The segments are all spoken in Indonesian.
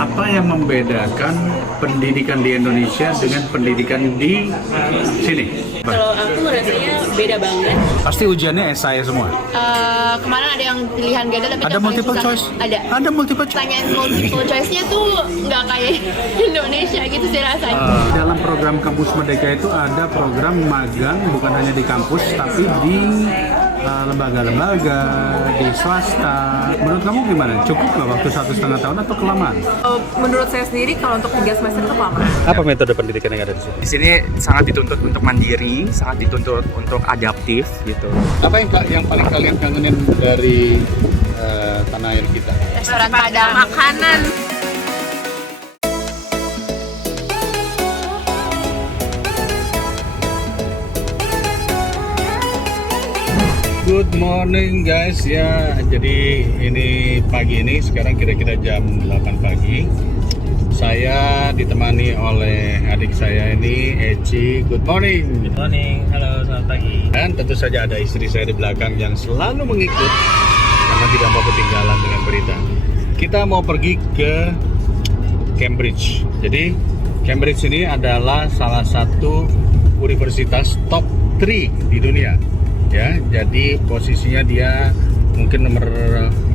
Apa yang membedakan pendidikan di Indonesia dengan pendidikan di sini? Kalau aku rasanya beda banget. Pasti ujiannya esai semua. Kemarin ada yang pilihan ganda tapi Ada yang paling multiple susah. choice? Ada multiple choice. Pertanyaan multiple choice-nya tuh nggak kayak Indonesia gitu sih rasanya. Dalam program Kampus Merdeka itu ada program magang bukan hanya di kampus tapi di lembaga-lembaga, di swasta. Menurut kamu gimana? Cukup nggak waktu 1,5 tahun atau kelamaan? Menurut saya sendiri kalau untuk 3 semester itu lama. Apa metode pendidikan yang ada di sini? Di sini sangat dituntut untuk mandiri, sangat dituntut untuk adaptif gitu. Apa yang paling kalian kangenin dari tanah air kita? Restoran Padang. Makanan. Good morning guys ya. Jadi ini pagi ini sekarang kira-kira jam 8 pagi. Saya ditemani oleh adik saya ini, Eci. Good morning. Good morning, halo, selamat pagi. Dan tentu saja ada istri saya di belakang yang selalu mengikut karena tidak mau ketinggalan dengan berita. Kita mau pergi ke Cambridge. Jadi Cambridge ini adalah salah satu universitas top 3 di dunia. Ya, jadi posisinya dia mungkin nomor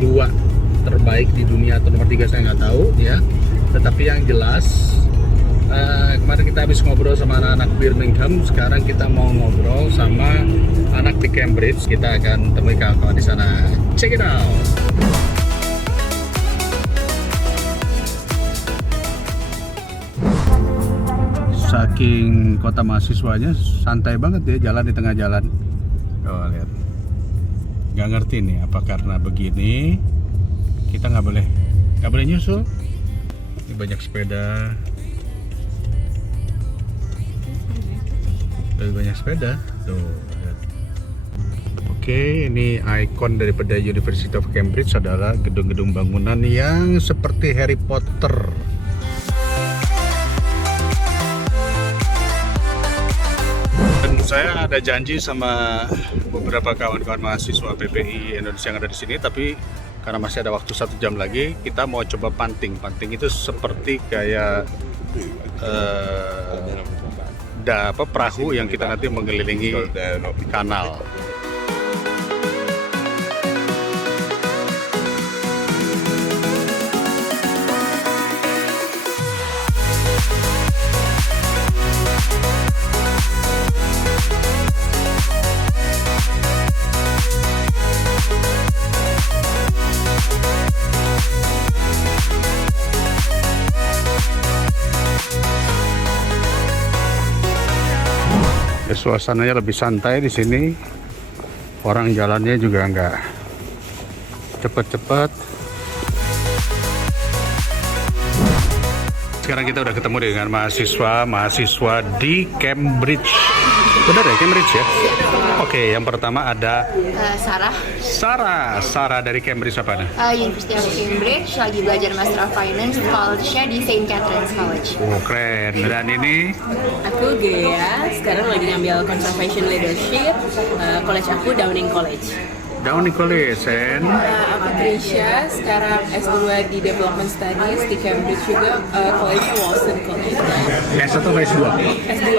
2 terbaik di dunia atau nomor 3 saya nggak tahu ya. Tetapi yang jelas kemarin kita habis ngobrol sama anak-anak Birmingham, sekarang kita mau ngobrol sama anak di Cambridge. Kita akan temui kawan-kawan di sana. Check it out. Saking kota mahasiswanya santai banget ya, jalan di tengah jalan. Oh, lihat. Nggak ngerti nih apa karena begini kita nggak boleh nyusul. Ini banyak sepeda. Lebih banyak sepeda. Tuh, lihat. Oke, ini ikon daripada University of Cambridge adalah gedung-gedung bangunan yang seperti Harry Potter. Dan saya ada janji sama beberapa kawan-kawan mahasiswa PPI Indonesia yang ada di sini, tapi karena masih ada waktu 1 jam lagi, kita mau coba panting. Panting itu seperti kayak perahu yang kita nanti mengelilingi kanal. Suasananya lebih santai di sini. Orang jalannya juga nggak cepet-cepet. Sekarang kita udah ketemu dengan mahasiswa di Cambridge. Benar ya, Cambridge ya? Oke, yang pertama ada Sarah dari Cambridge apa nih? University of Cambridge, lagi belajar Master of Finance, college-nya di St. Catherine's College. Oh, keren. Dan ini Aku Gea, sekarang lagi ngambil Conservation Leadership. College aku Downing College. Downing College. And Aku Trisha, sekarang S2 di Development Studies di Cambridge juga. College Walston College. S1 atau S2? S2.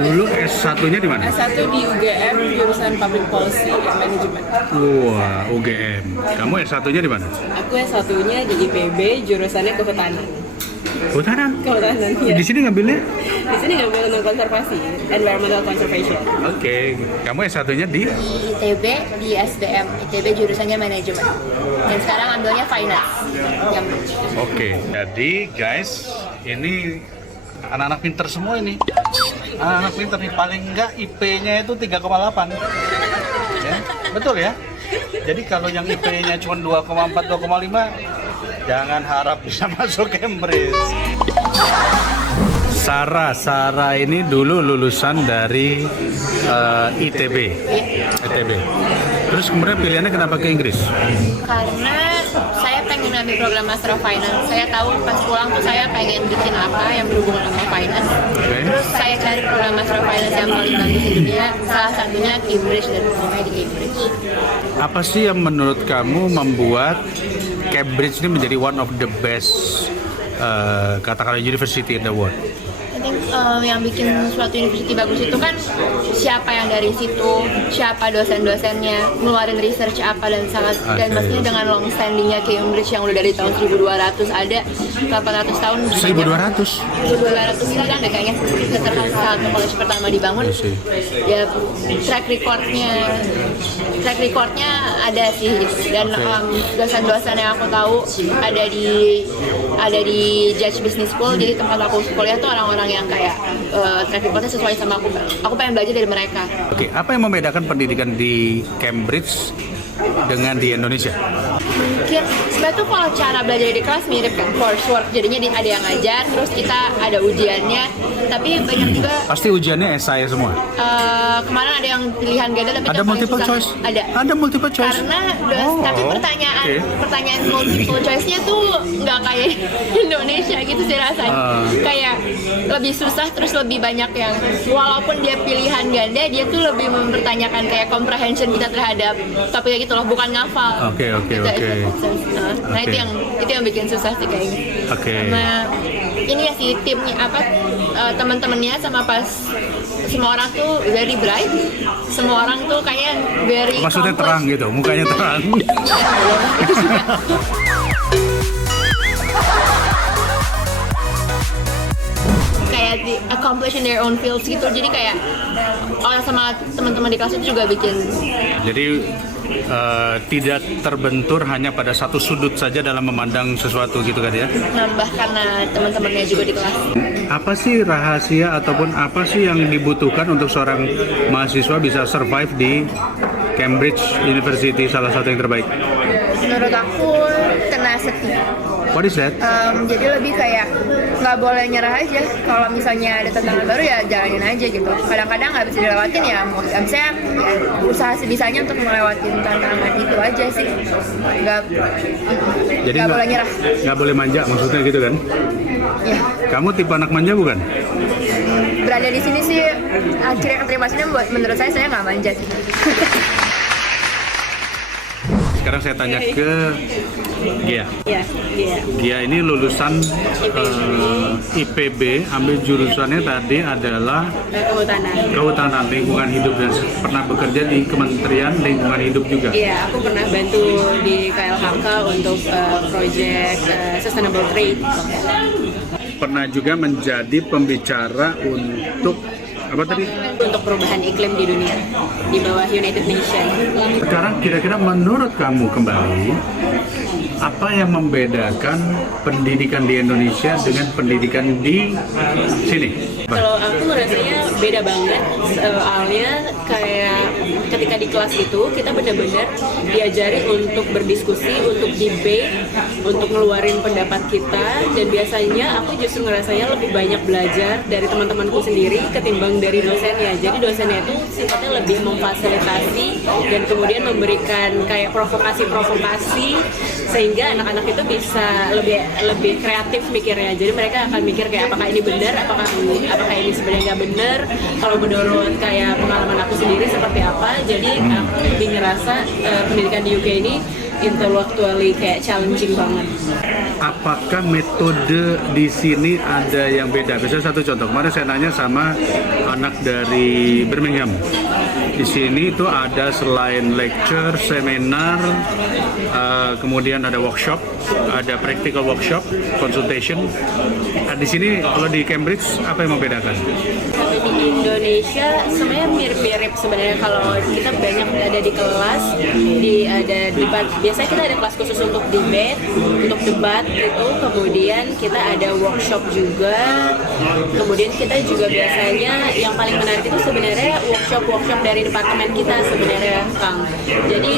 Dulu S1-nya di mana? S1 di UGM, jurusan Public Policy and Management. Wah, UGM. Kamu S1-nya di mana? Aku S1-nya di IPB, jurusannya Kehutanan. Kehutanan. Kehutanan, ya. Di sini ngambilnya? Di sini ngambil tentang konservasi, environmental conservation. Oke. Kamu S1-nya di? Di ITB, di SBM. ITB jurusannya manajemen. Dan sekarang ambilnya finance. Cambridge. Oke. Jadi guys, ini anak-anak pinter semua ini. Anak-anak pinter nih, paling enggak IP-nya itu 3,8. Ya, betul ya? Jadi kalau yang IP-nya cuma 2,4, 2,5, jangan harap bisa masuk Cambridge. Sarah ini dulu lulusan dari ITB. Terus kemudian pilihannya kenapa ke Inggris? Karena saya pengen ambil program Master of Finance. Saya tahu pas pulang tuh saya pengen bikin apa yang berhubungan sama finance. Terus saya cari program Master of Finance yang paling bagus di dunia. Salah satunya Cambridge dan rumahnya di Cambridge. Apa sih yang menurut kamu membuat Cambridge ini menjadi one of the best katakanlah university in the world? I think yang bikin suatu university bagus itu kan siapa yang dari situ, siapa dosen-dosennya, ngeluarin research apa dan sangat dan maksudnya dengan long standingnya Cambridge yang udah dari tahun 1200 ada 800 tahun. 1200 kita kan kayaknya saat college pertama dibangun. Ya track recordnya ada sih dan dosen-dosen yang aku tahu ada di Judge Business School, jadi tempat aku kuliah tuh orang-orang yang kayak track recordnya sesuai sama aku pengen belajar dari mereka. Oke, apa yang membedakan pendidikan di Cambridge dengan di Indonesia? Mungkin sebenarnya tuh kalau cara belajar di kelas mirip kan, coursework, jadinya ada yang ngajar, terus kita ada ujiannya, tapi banyak juga Pasti ujiannya esai semua. kemarin ada yang pilihan ganda tapi Ada yang paling multiple susah. choice? Ada multiple choice? karena tapi pertanyaan multiple choice-nya tuh nggak kayak Indonesia gitu sih rasanya. Kayak lebih susah, terus lebih banyak yang walaupun dia pilihan ganda, dia tuh lebih mempertanyakan kayak comprehension kita terhadap topiknya gitu loh, bukan ngafal. Oke. Nah itu yang bikin susah sih kayaknya. Karena ini ya sih timnya teman-temannya sama pas semua orang tuh very bright, semua orang tuh kayak very Maksudnya terang gitu, mukanya terang. Itu juga. Kayak di accomplish in their own fields gitu, jadi kayak orang sama teman-teman di kelas itu juga bikin. Jadi tidak terbentur hanya pada satu sudut saja dalam memandang sesuatu gitu kan ya? Nambah karena teman-temannya juga di kelas. Apa sih rahasia ataupun apa sih yang dibutuhkan untuk seorang mahasiswa bisa survive di Cambridge University, salah satu yang terbaik? Menurut aku tenacity. What is that? Jadi lebih kayak nggak boleh nyerah aja. Kalau misalnya ada tantangan baru ya jalanin aja gitu. Kadang-kadang nggak bisa dilewatin ya, misalnya usaha sebisanya untuk melewatin tantangan itu aja sih. Jadi nggak boleh nyerah. Nggak boleh manja, maksudnya gitu kan? Ya. Kamu tipe anak manja bukan? Berada di sini sih akhirnya keterima sini menurut saya nggak manja sih. Sekarang saya tanya ke Gia. Iya. Gia ini lulusan IPB, ambil jurusannya tadi adalah Kehutanan Lingkungan Hidup dan pernah bekerja di Kementerian Lingkungan Hidup juga. Iya, aku pernah bantu di KLHK untuk proyek Sustainable Trade. Pernah juga menjadi pembicara untuk apa tadi? Untuk perubahan iklim di dunia di bawah United Nations. Sekarang kira-kira menurut kamu kembali, apa yang membedakan pendidikan di Indonesia dengan pendidikan di sini? Kalau aku ngerasanya beda banget, soalnya kayak ketika di kelas itu kita benar-benar diajari untuk berdiskusi, untuk debate, untuk ngeluarin pendapat kita, dan biasanya aku justru ngerasanya lebih banyak belajar dari teman-temanku sendiri ketimbang dari dosennya. Jadi dosennya itu sifatnya lebih memfasilitasi dan kemudian memberikan kayak provokasi-provokasi sehingga anak-anak itu bisa lebih kreatif mikirnya. Jadi mereka akan mikir kayak apakah ini benar, apakah ini sebenarnya nggak benar. Kalau menurut kayak pengalaman aku sendiri seperti apa. Jadi aku lebih ngerasa pendidikan di UK ini intellectually kayak challenging banget. Apakah metode di sini ada yang beda? Misalnya satu contoh, kemarin saya nanya sama anak dari Birmingham. Di sini itu ada selain lecture, seminar, kemudian ada workshop, ada practical workshop, consultation. Di sini kalau di Cambridge apa yang membedakan? Kalau di Indonesia sebenarnya mirip-mirip sebenarnya. Kalau kita banyak ada di kelas, biasanya kita ada kelas khusus untuk debate, untuk debat gitu. Kemudian kita ada workshop juga. Kemudian kita juga biasanya yang paling menarik itu sebenarnya workshop dari departemen kita sebenarnya, Kang. Jadi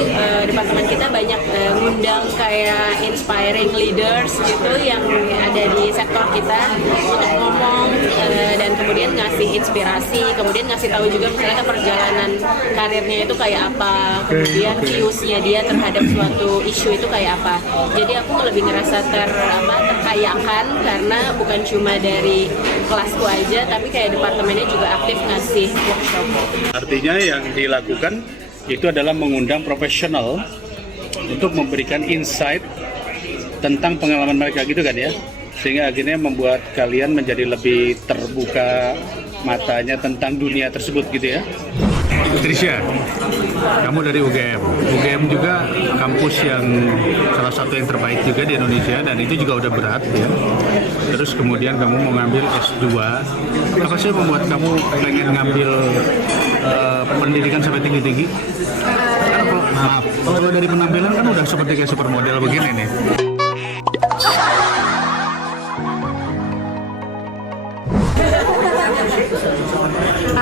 departemen kita banyak ngundang kayak inspiring leaders gitu yang ada di sektor kita untuk ngomong dan kemudian ngasih inspirasi, kemudian ngasih tahu juga misalnya perjalanan karirnya itu kayak apa, kemudian views-nya dia terhadap suatu isu itu kayak apa. Jadi aku lebih ngerasa terkayakan karena bukan cuma dari kelasku aja, tapi kayak departemennya juga aktif ngasih workshop. Artinya yang dilakukan itu adalah mengundang profesional untuk memberikan insight tentang pengalaman mereka gitu kan ya? sehingga akhirnya membuat kalian menjadi lebih terbuka matanya tentang dunia tersebut gitu ya. Trisha, kamu dari UGM. UGM juga kampus yang salah satu yang terbaik juga di Indonesia dan itu juga udah berat ya. Terus kemudian kamu mau ngambil S2. Apa sih yang membuat kamu pengen ngambil pendidikan sampai tinggi-tinggi? Kalau dari penampilan kan udah seperti kayak supermodel begini nih.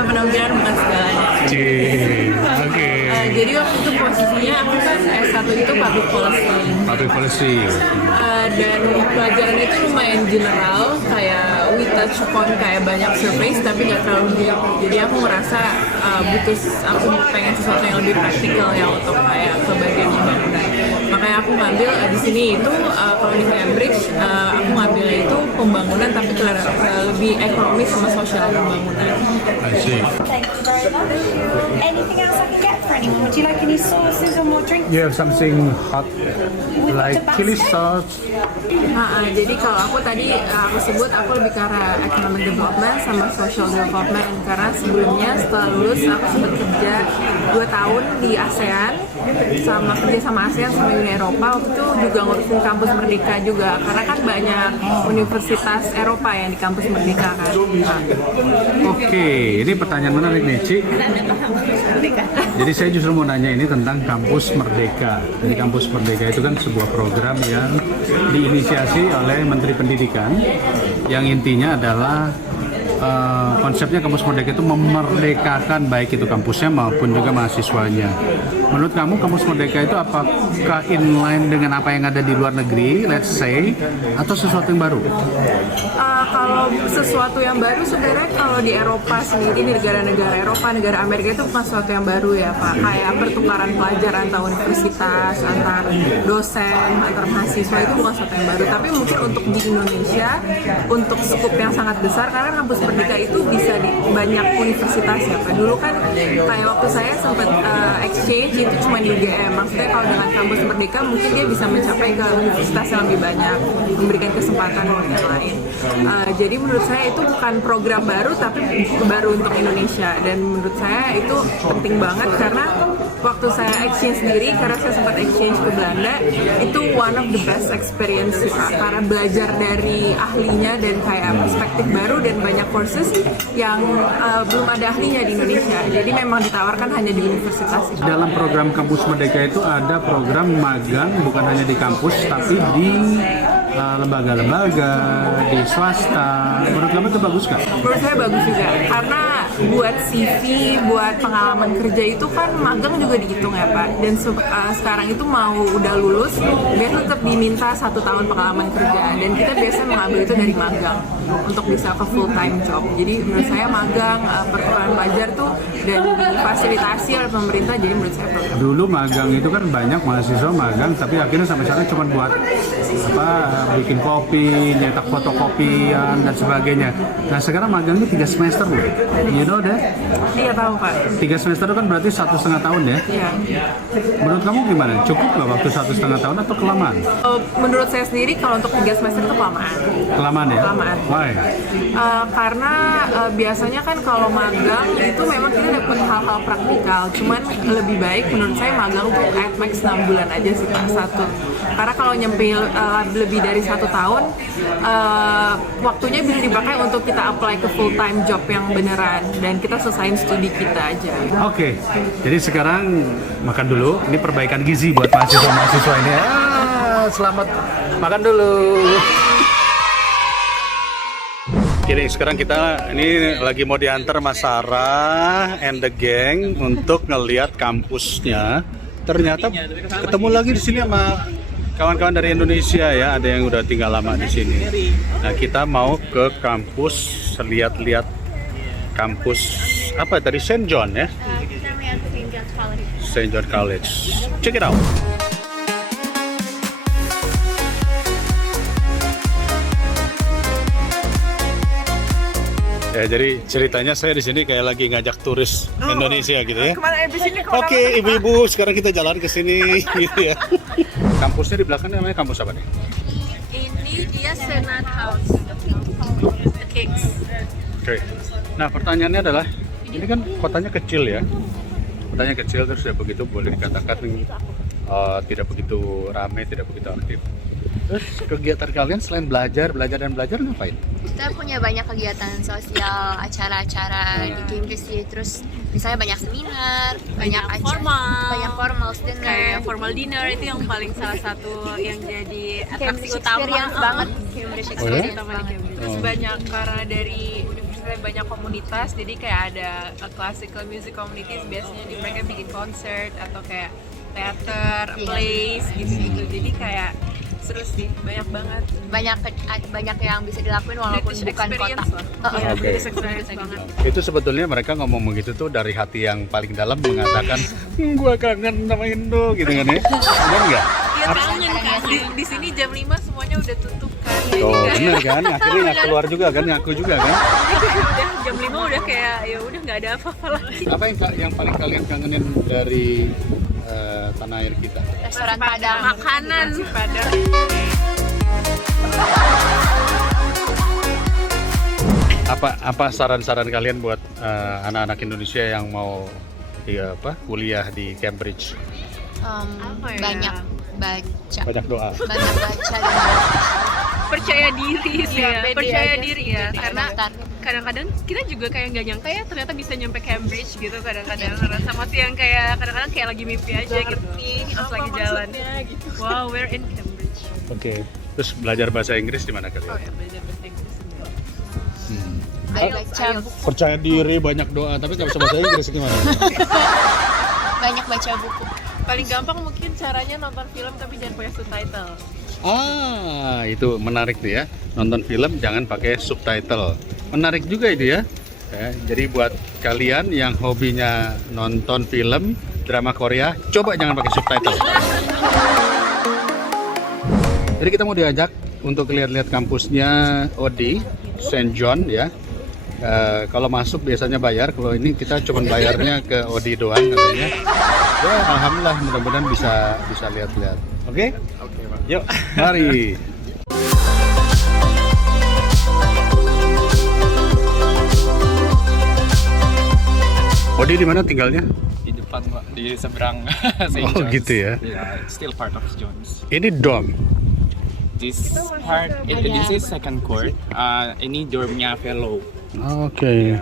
Penampilan bukan segalanya. Oke. Jadi waktu itu posisinya aku kan S1 itu public policy. Public policy. Dan pelajaran itu lumayan general, kayak we touch upon kayak banyak surface tapi nggak terlalu deep. Jadi aku merasa aku pengen sesuatu yang lebih praktikal ya untuk kayak ke bagian pembangunan. Makanya aku ngambil di sini itu kalau di Cambridge aku ngambilnya itu pembangunan tapi lebih ekonomi sama sosial pembangunan. I see. Thank you very much. Anything else I can get for anyone? Would you like any sauces or more drinks? You have something hot like chili Tabasco? sauce. Jadi kalau aku tadi aku sebut aku lebih ke arah economic development sama social development karena sebelumnya setelah lulus aku sempat kerja 2 tahun di ASEAN kerja sama ASEAN sama Uni Eropa. Waktu itu juga ngurusin kampus Merdeka juga karena kan banyak universitas Eropa yang di kampus Merdeka kan. Oke, ini pertanyaan menarik nih, Ci. Jadi saya justru mau nanya ini tentang kampus Merdeka. Jadi kampus Merdeka itu kan sebuah program yang diinisiasi oleh Menteri Pendidikan yang intinya adalah konsepnya kampus Merdeka itu memerdekakan baik itu kampusnya maupun juga mahasiswanya. Menurut kamu kampus Merdeka itu apakah inline dengan apa yang ada di luar negeri, let's say, atau sesuatu yang baru? Kalau sesuatu yang baru sebenarnya kalau di Eropa sendiri, di negara-negara Eropa, negara Amerika itu bukan sesuatu yang baru ya Pak. Kayak pertukaran pelajar antar universitas, antar dosen, antar mahasiswa itu bukan sesuatu yang baru. Tapi mungkin untuk di Indonesia, untuk skup yang sangat besar, karena kampus Merdeka itu bisa di banyak universitas ya Pak. Dulu kan kayak waktu saya sempat exchange itu cuma di UGM. Maksudnya kalau dengan kampus Merdeka mungkin dia bisa mencapai ke universitas yang lebih banyak, memberikan kesempatan yang lain. Jadi menurut saya itu bukan program baru tapi baru untuk Indonesia dan menurut saya itu penting banget karena waktu saya exchange sendiri karena saya sempat exchange ke Belanda itu one of the best experience sih Pak karena belajar dari ahlinya dan kayak perspektif baru dan banyak courses yang belum ada ahlinya di Indonesia jadi memang ditawarkan hanya di universitas. Dalam program kampus Merdeka itu ada program magang bukan hanya di kampus tapi di lembaga-lembaga, di swasta. Menurut kamu itu bagus nggak? Menurut saya bagus juga, karena buat CV, buat pengalaman kerja itu kan magang juga dihitung ya Pak. Dan sekarang itu mau udah lulus, biasanya tetap diminta 1 tahun pengalaman kerja. Dan kita biasanya mengambil itu dari magang untuk bisa ke full time job. Jadi menurut saya magang, pertukaran pelajar tuh dan difasilitasi oleh pemerintah. Jadi menurut saya program. Dulu magang itu kan banyak mahasiswa magang, tapi akhirnya sampai sekarang cuma buat bikin kopi, nyetak fotokopian dan sebagainya. Nah sekarang magangnya 3 semester loh. You know that? Iya tahu Pak. 3 semester itu kan berarti 1,5 tahun ya. Iya. Menurut kamu gimana? Cukup nggak waktu 1,5 tahun atau kelamaan? Menurut saya sendiri kalau untuk 3 semester itu kelamaan. Kelamaan ya? Kelamaan. Why? Karena biasanya kan kalau magang itu memang kita dapat hal-hal praktikal. Cuman lebih baik menurut saya magang tuh at max 6 bulan aja sih Pak, 1. Karena kalau nyempil lebih dari 1 tahun, waktunya bisa dipakai untuk kita apply ke full time job yang beneran dan kita selesaiin studi kita aja. Oke, jadi sekarang makan dulu. Ini perbaikan gizi buat mahasiswa-mahasiswa ini. Selamat makan dulu. Oke, sekarang kita ini lagi mau diantar Mas Sarah and the gang untuk ngelihat kampusnya. Ternyata ketemu lagi di sini sama kawan-kawan dari Indonesia ya, ada yang udah tinggal lama di sini. Nah, kita mau ke kampus, lihat-lihat kampus apa tadi, St. John ya? St. John College. Check it out. Ya, jadi ceritanya saya di sini kayak lagi ngajak turis Indonesia gitu ya. Oke, ibu-ibu, sekarang kita jalan ke sini gitu ya. Kampusnya di belakang namanya kampus apa nih? Ini dia Senate House. The Kings. Oke. Nah, pertanyaannya adalah, ini kan kotanya kecil ya. Kotanya kecil terus ya begitu boleh dikatakan tidak begitu ramai, tidak begitu aktif. Terus kegiatan kalian selain belajar ngapain? Kita punya banyak kegiatan sosial, acara-acara di Cambridge sih. Terus misalnya banyak seminar, banyak formal dinner. Kayak formal dinner itu yang paling salah satu yang jadi atraksi utama banget. Cambridge Oh, Experience ya? utama di Cambridge. Terus banyak karena dari universitas banyak komunitas, jadi kayak ada classical music communities, biasanya mereka bikin konser atau kayak teater, plays gitu. Jadi kayak seru sih, banyak banget. Banyak yang bisa dilakuin walaupun British bukan kota. experience loh. Iya, Oke. British experience banget. Itu sebetulnya mereka ngomong begitu tuh dari hati yang paling dalam mengatakan, gua kangen sama Indo gitu kan ya? Benar nggak? Iya kangen kan, di sini jam 5 semuanya udah tutup kan. Jadi Oh kayak- benar kan? Akhirnya nggak keluar juga kan? Ngaku juga kan? Udah jam 5 udah kayak ya udah nggak ada apa-apa lagi. Apa yang paling kalian kangenin dari tanah air kita? Restoran Padang. Makanan. Nasi Padang. Apa saran-saran kalian buat anak-anak Indonesia yang mau kuliah di Cambridge? Apa ya? Banyak baca. Banyak doa. Banyak baca dan Percaya diri sih ya, pede percaya aja. diri ya. Karena daftar. kadang-kadang kita juga kayak nggak nyangka ya ternyata bisa nyampe Cambridge gitu kadang-kadang. Sama sih yang kayak kadang-kadang kayak lagi mimpi aja gitu. Pas lagi jalan. Gitu. Wow, we're in Cambridge. Oke. Terus belajar bahasa Inggris di mana kalian? Oh ya, belajar bahasa Inggris. baca buku. Percaya diri, banyak doa, tapi nggak bisa bahasa Inggris gimana? Banyak baca buku. Paling gampang mungkin caranya nonton film tapi jangan pakai subtitle. Itu menarik tuh ya. Nonton film jangan pakai subtitle. Menarik juga itu ya. Jadi buat kalian yang hobinya nonton film drama Korea, coba jangan pakai subtitle. Jadi kita mau diajak untuk lihat-lihat kampusnya OD St. John ya. Kalau masuk biasanya bayar, kalau ini kita cuma bayarnya ke OD doang katanya. Ya alhamdulillah, mudah-mudahan bisa lihat-lihat. Oke? Oke, Pak. Yuk, mari. OD di mana tinggalnya? Di depan, Pak, di seberang St. Oh, John's. gitu ya. Yeah, still part of Jones. Ini dorm. This is second court. Ini dormnya fellow. Oke.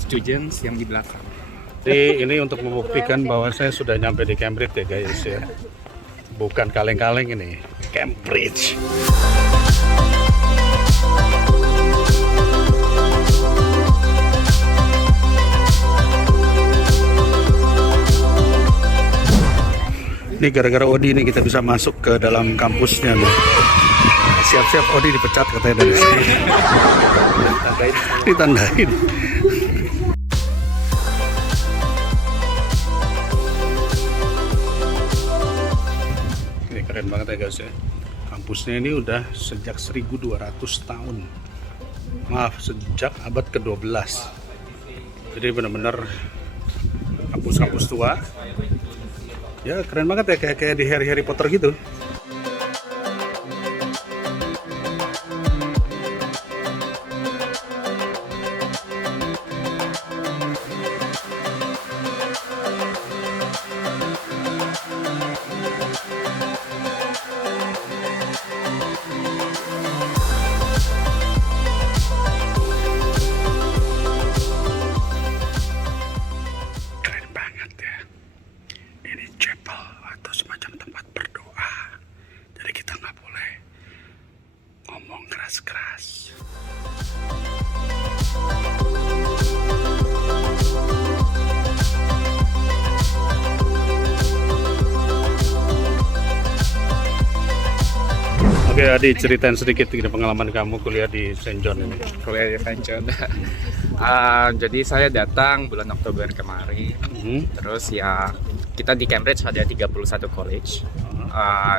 Students yang di belakang. Jadi ini untuk membuktikan bahwa saya sudah nyampe di Cambridge ya guys ya. Bukan kaleng-kaleng ini, Cambridge. Ini gara-gara Odi ini kita bisa masuk ke dalam kampusnya nih. Siap-siap Odi dipecat katanya dari sini. Ditandain. Ini keren banget ya guys ya. Kampusnya ini udah sejak 1200 tahun. Maaf, sejak abad ke-12. Jadi benar-benar kampus-kampus tua. Ya keren banget ya, kayak di Harry Potter gitu. Keren banget ya. Ini chapel atau semacam tempat berdoa. Jadi kita nggak boleh ngomong keras-keras. Oke Adi, ceritain sedikit pengalaman kamu kuliah di St. John ini. Kuliah di St. John. Jadi saya datang bulan Oktober kemarin. Terus ya kita di Cambridge ada 31 college.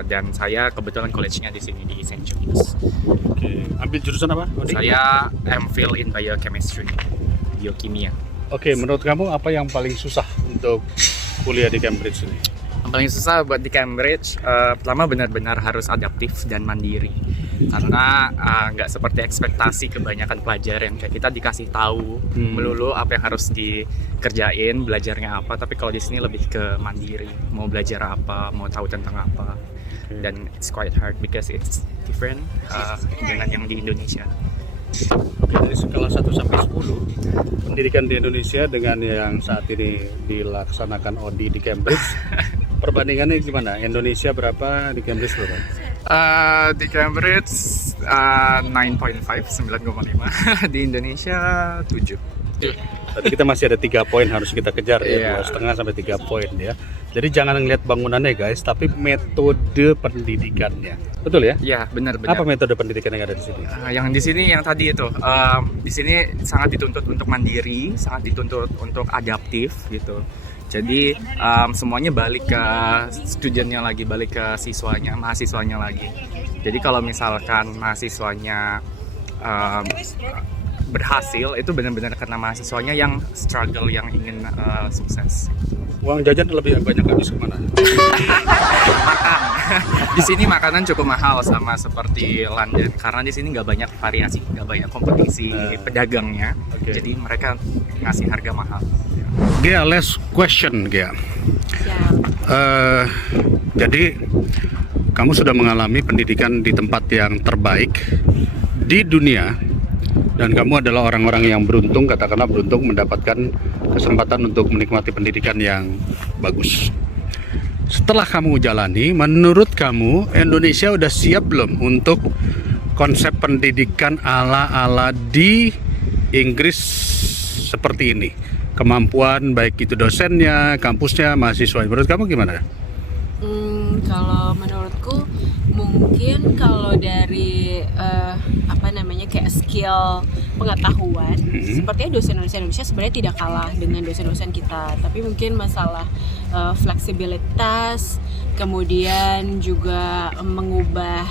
Dan saya kebetulan college-nya di sini di St. John's. Oke, ambil jurusan apa? Odi? Saya MPhil in Biochemistry, biokimia. Oke, menurut kamu apa yang paling susah untuk kuliah di Cambridge ini? Yang paling susah buat di Cambridge, pertama benar-benar harus adaptif dan mandiri. Karena nggak seperti ekspektasi kebanyakan pelajar yang kayak kita dikasih tahu melulu apa yang harus dikerjain, belajarnya apa. Tapi kalau di sini lebih ke mandiri, mau belajar apa, mau tahu tentang apa. Dan it's quite hard because it's different dengan yang di Indonesia. Oke, dari skala 1 sampai 10, pendidikan di Indonesia dengan yang saat ini dilaksanakan ODI di Cambridge, perbandingannya gimana? Indonesia berapa, di Cambridge berapa? Di Cambridge 9.5, 9,5. Di Indonesia 7. Tadi kita masih ada 3 poin harus kita kejar ya, 2,5 sampai 3 poin ya. Jadi jangan ngeliat bangunannya guys, tapi metode pendidikannya. Betul ya? Iya, benar. Apa metode pendidikan yang ada di sini? Yang di sini yang tadi itu, di sini sangat dituntut untuk mandiri, sangat dituntut untuk adaptif gitu. Jadi semuanya balik ke studentnya lagi, balik ke siswanya, mahasiswanya lagi. Jadi kalau misalkan mahasiswanya berhasil, itu benar-benar karena mahasiswanya yang struggle, yang ingin sukses. Uang jajan lebih banyak habis kemana? Makan. Di sini makanan cukup mahal sama seperti London karena di sini nggak banyak variasi, nggak banyak kompetisi pedagangnya. Jadi mereka ngasih harga mahal. Gia, last question Gia. Jadi kamu sudah mengalami pendidikan di tempat yang terbaik di dunia. Dan kamu adalah orang-orang yang beruntung, katakanlah beruntung mendapatkan kesempatan untuk menikmati pendidikan yang bagus. Setelah kamu jalani, menurut kamu Indonesia udah siap belum untuk konsep pendidikan ala-ala di Inggris seperti ini? Kemampuan baik itu dosennya, kampusnya, mahasiswa. Menurut kamu gimana? Kalau menurutku mungkin kalau dari kayak skill pengetahuan, sepertinya dosen-dosen Indonesia sebenarnya tidak kalah dengan dosen-dosen kita, tapi mungkin masalah fleksibilitas, kemudian juga mengubah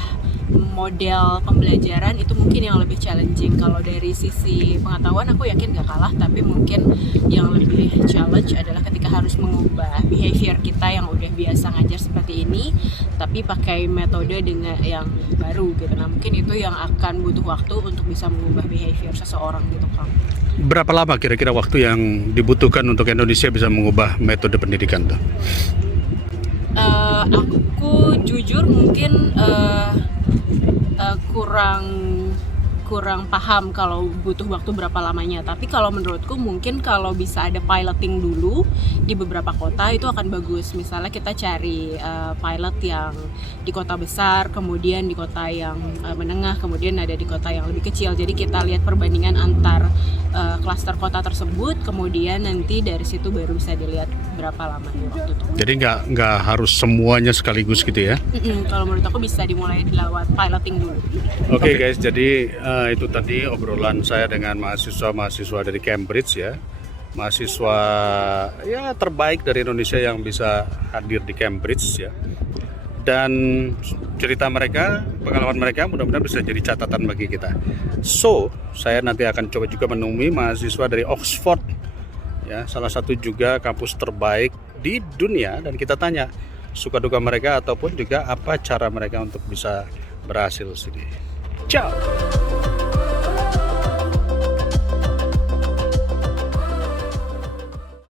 model pembelajaran itu mungkin yang lebih challenging. Kalau dari sisi pengetahuan aku yakin gak kalah, tapi mungkin yang lebih challenge adalah ketika harus mengubah behavior kita yang udah biasa ngajar seperti ini tapi pakai metode dengan yang baru gitu. Nah mungkin itu yang akan butuh waktu untuk bisa mengubah behavior seseorang gitu Kang. Berapa lama kira-kira waktu yang dibutuhkan untuk Indonesia bisa mengubah metode pendidikan tuh? Aku jujur mungkin kurang paham kalau butuh waktu berapa lamanya. Tapi kalau menurutku mungkin kalau bisa ada piloting dulu di beberapa kota itu akan bagus. Misalnya kita cari pilot yang di kota besar, kemudian di kota yang menengah, kemudian ada di kota yang lebih kecil. Jadi kita lihat perbandingan antar klaster kota tersebut, kemudian nanti dari situ baru bisa dilihat berapa lamanya waktu itu. Jadi nggak harus semuanya sekaligus gitu ya? Kalau menurut aku bisa dimulai lewat piloting dulu. Oke guys, jadi itu tadi obrolan saya dengan mahasiswa-mahasiswa dari Cambridge ya. Mahasiswa ya terbaik dari Indonesia yang bisa hadir di Cambridge ya. Dan cerita mereka, pengalaman mereka mudah-mudahan bisa jadi catatan bagi kita. So, saya nanti akan coba juga menemui mahasiswa dari Oxford ya, salah satu juga kampus terbaik di dunia, dan kita tanya suka duka mereka ataupun juga apa cara mereka untuk bisa berhasil sini. Ciao.